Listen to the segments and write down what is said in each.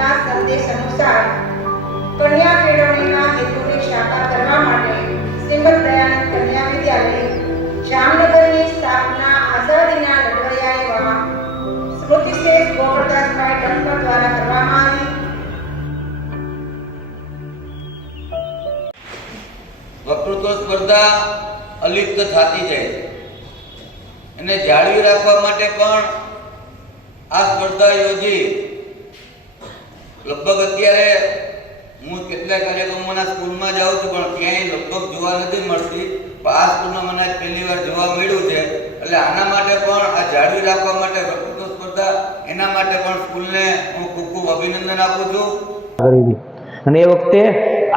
ના સંદેશ અનુસાર કન્યા કેળવણીના હેતુને સાકાર કરવા માટે શ્રીમદ દયાનંદ કન્યા વિદ્યાલય જામનગરની સ્થાપના આઝાદીના લડવૈયા એવા સ્મૃતિશેષ ગોપાલદાસભાઈ ટંકર દ્વારા કરવામાં આવી. વક્તૃત્વ સ્પર્ધા અલિપ્ત થતી જાય અને જાળવી રાખવા માટે પણ આ સ્પર્ધા યોજી. લગભગ અત્યારે હું કેટલાક કાર્યક્રમોના સ્કૂલમાં જાઉં છું પણ ક્યાંય લગભગ જોવા નથી મળતી, પણ આ સ્કૂલમાં મને આજ પહેલી વાર જોવા મળ્યું છે. એટલે આના માટે પણ આ જાળવી રાખવા માટે વક્તૃત્વ સ્પર્ધા, એના માટે પણ સ્કૂલને હું ખૂબ ખૂબ અભિનંદન આપું છું. અને એ વખતે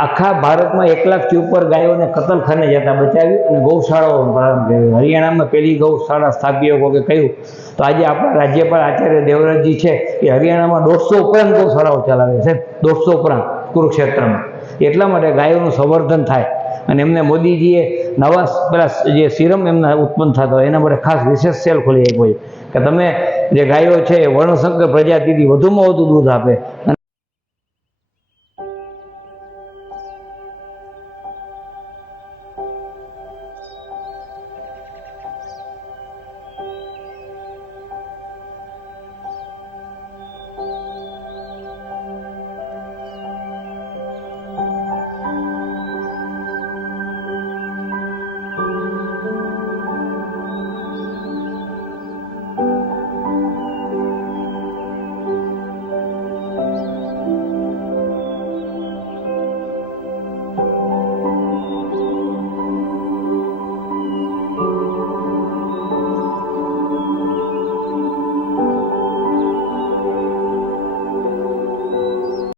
આખા ભારતમાં 1 લાખથી ઉપર ગાયોને કતલખાને જતા બચાવી અને ગૌશાળાઓ પ્રારંભ કર્યો. હરિયાણામાં પહેલી ગૌશાળા સ્થાપ્યો કે કહ્યું તો આજે આપણા રાજ્યપાલ આચાર્ય દેવવ્રતજી છે એ હરિયાણામાં 150 ઉપરાંત ગૌશાળાઓ ચલાવે છે. 200 ઉપરાંત કુરુક્ષેત્રમાં. એટલા માટે ગાયોનું સંવર્ધન થાય અને એમને મોદીજીએ નવા પેલા જે સિરમ એમના ઉત્પન્ન થતા હોય એના માટે ખાસ વિશેષ સેલ ખોલી આપ્યો છે કે તમે જે ગાયો છે એ વર્ણશંકર પ્રજાતિથી વધુમાં વધુ દૂધ આપે.